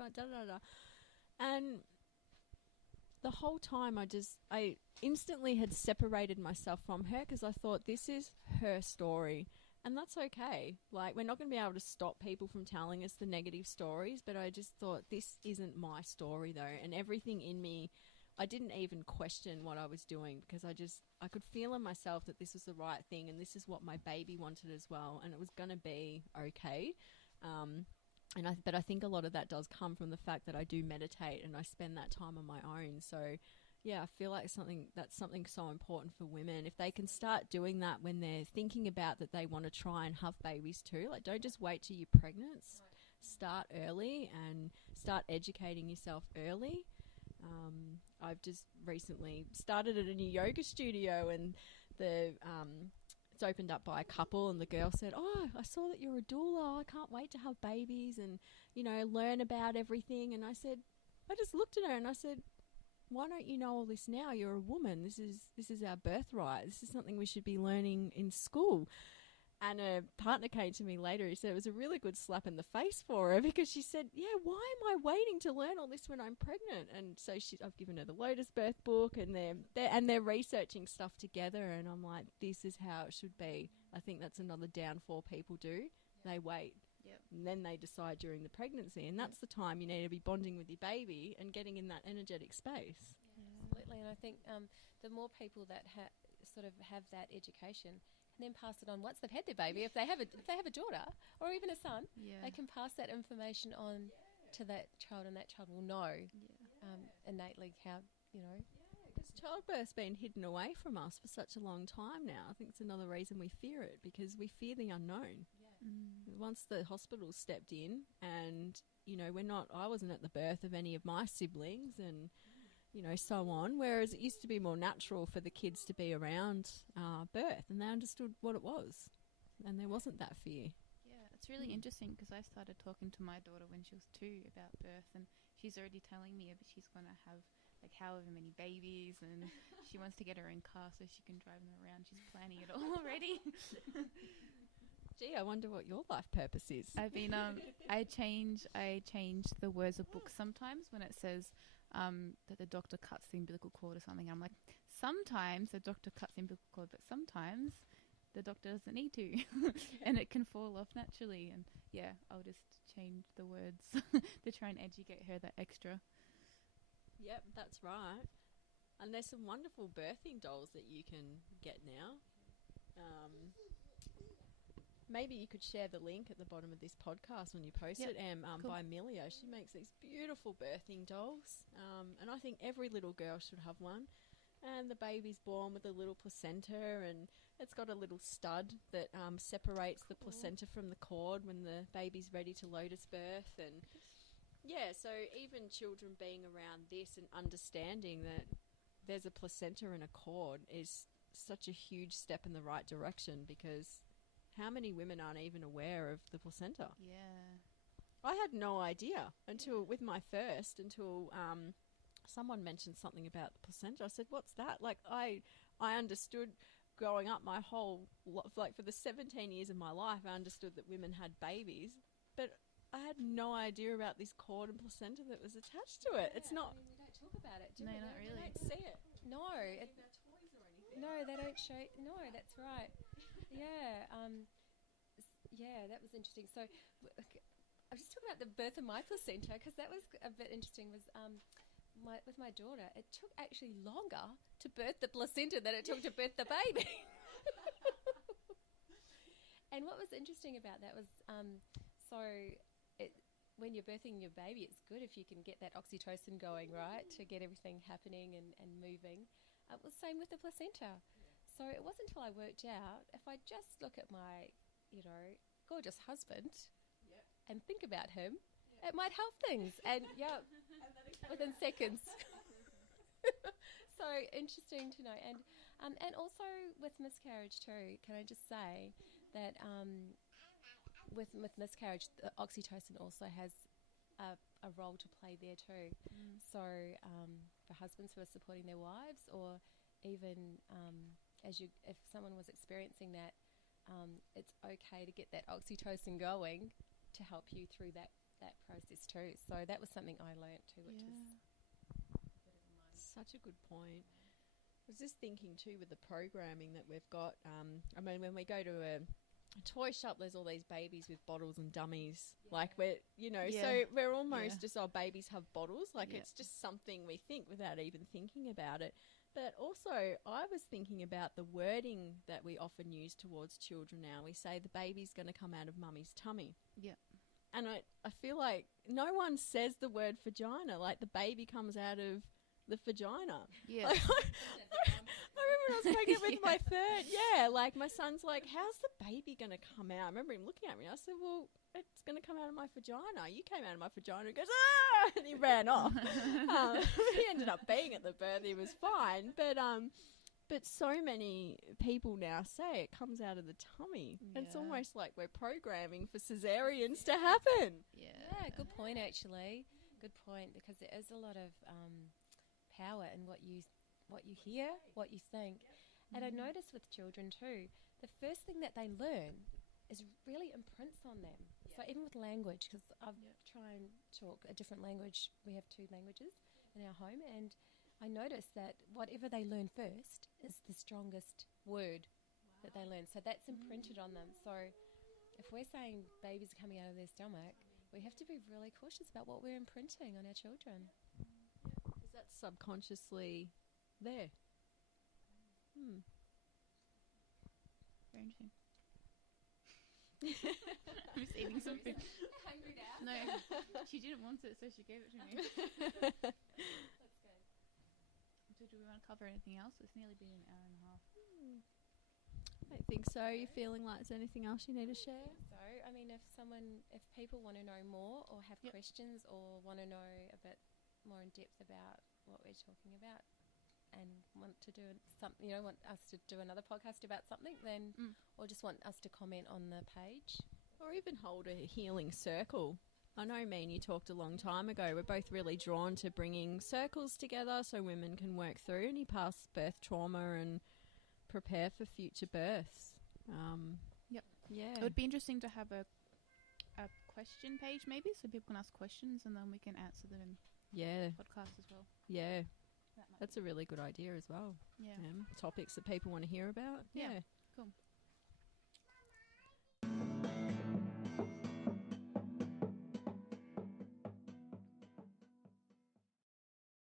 fine, da da da. And the whole time I instantly had separated myself from her because I thought this is her story. And that's okay. Like, we're not going to be able to stop people from telling us the negative stories, but I just thought this isn't my story though. And everything in me, I didn't even question what I was doing because I could feel in myself that this was the right thing and this is what my baby wanted as well. And it was going to be okay. But I think a lot of that does come from the fact that I do meditate and I spend that time on my own. So, yeah, I feel like that's something so important for women. If they can start doing that when they're thinking about that they want to try and have babies too, like don't just wait till you're pregnant. Start early and start educating yourself early. I've just recently started at a new yoga studio and it's opened up by a couple and the girl said, "Oh, I saw that you're a doula. I can't wait to have babies and, learn about everything." And I just looked at her and I said, "Why don't you know all this now? You're a woman. This is our birthright. This is something we should be learning in school." And a partner came to me later. He said it was a really good slap in the face for her because she said, "Yeah, why am I waiting to learn all this when I'm pregnant?" And so I've given her the Lotus Birth book, and they're researching stuff together. And I'm like, this is how it should be. I think that's another downfall people do. They wait. Yep. And then they decide during the pregnancy, and that's the time you need to be bonding with your baby and getting in that energetic space. Yeah, absolutely. And I think the more people that sort of have that education and then pass it on once they've had their baby, if they have a daughter or even a son, they can pass that information on to that child, and that child will know innately how. Because childbirth's been hidden away from us for such a long time now. I think it's another reason we fear it, because we fear the unknown. Once the hospital stepped in and, I wasn't at the birth of any of my siblings and, so on, whereas it used to be more natural for the kids to be around birth, and they understood what it was and there wasn't that fear. Yeah, it's really interesting because I started talking to my daughter when she was 2 about birth, and she's already telling me that she's going to have like however many babies, and she wants to get her own car so she can drive them around. She's planning it all already. Gee, I wonder what your life purpose is. I've been I change the words of books sometimes when it says that the doctor cuts the umbilical cord or something. I'm like, sometimes the doctor cuts the umbilical cord, but sometimes the doctor doesn't need to, and it can fall off naturally. And yeah, I'll just change the words to try and educate her that extra. Yep, that's right. And there's some wonderful birthing dolls that you can get now. Maybe you could share the link at the bottom of this podcast when you post it, cool. By Milia. She makes these beautiful birthing dolls, and I think every little girl should have one. And the baby's born with a little placenta, and it's got a little stud that separates the placenta from the cord when the baby's ready to Lotus birth. And yeah, so even children being around this and understanding that there's a placenta and a cord is such a huge step in the right direction, because how many women aren't even aware of the placenta? Yeah. I had no idea until someone mentioned something about the placenta. I said, "What's that?" Like, I understood growing up my whole like for the 17 years of my life, I understood that women had babies, but I had no idea about this cord and placenta that was attached to it. Yeah, It's not. we don't talk about it, do No, we? not really. We don't see it. No. Toys or anything. No, they don't show. No, that's right. Yeah. Yeah, that was interesting. So, I was just talking about the birth of my placenta, because that was a bit interesting. Was with my daughter, it took actually longer to birth the placenta than it took to birth the baby. And what was interesting about that was, when you're birthing your baby, it's good if you can get that oxytocin going, right, to get everything happening and moving. It was the same with the placenta. So it wasn't until I worked out, if I just look at my, gorgeous husband and think about him, it might help things. And within seconds. So interesting to know. And also with miscarriage too, can I just say that with miscarriage, the oxytocin also has a role to play there too. So for husbands who are supporting their wives, or even if someone was experiencing that, it's okay to get that oxytocin going to help you through that that process too. So that was something I learnt too, which is such a good point. I was just thinking too with the programming that we've got. I mean, when we go to a toy shop, there's all these babies with bottles and dummies. Like we're, so we're almost just, babies have bottles. Like it's just something we think without even thinking about it. But also, I was thinking about the wording that we often use towards children now. We say the baby's going to come out of mummy's tummy. Yeah. And I feel like no one says the word vagina, like the baby comes out of the vagina. Yeah. Like, I remember when I was pregnant with my third. Yeah, like my son's like, how's the baby going to come out? I remember him looking at me and I said, well, it's going to come out of my vagina. You came out of my vagina. He goes, ah! And he ran off. He ended up being at the birth. He was fine. But so many people now say it comes out of the tummy. Yeah. It's almost like we're programming for caesareans to happen. Yeah, good point actually. Good point, because there is a lot of power in what you hear, what you think. And I notice with children too, the first thing that they learn is really imprints on them. So even with language, because I try and talk a different language. We have 2 languages in our home, and I notice that whatever they learn first is the strongest word that they learn. So that's imprinted on them. So if we're saying babies are coming out of their stomach, we have to be really cautious about what we're imprinting on our children. Is that subconsciously there? Very interesting. I'm just eating something. Hungry now? No, she didn't want it, so she gave it to me. That's good. So do we want to cover anything else? It's nearly been an hour and a half. I think so. Are you feeling like there's anything else you need to share? So, I mean, if people want to know more or have questions or want to know a bit more in depth about what we're talking about and want to do something, want us to do another podcast about something, then, or just want us to comment on the page. Or even hold a healing circle. I know me and you talked a long time ago. We're both really drawn to bringing circles together so women can work through any past birth trauma and prepare for future births. Yep. Yeah. It would be interesting to have a question page maybe, so people can ask questions and then we can answer them in the podcast as well. Yeah. That's a really good idea as well. Yeah. Topics that people want to hear about. Yeah. Cool.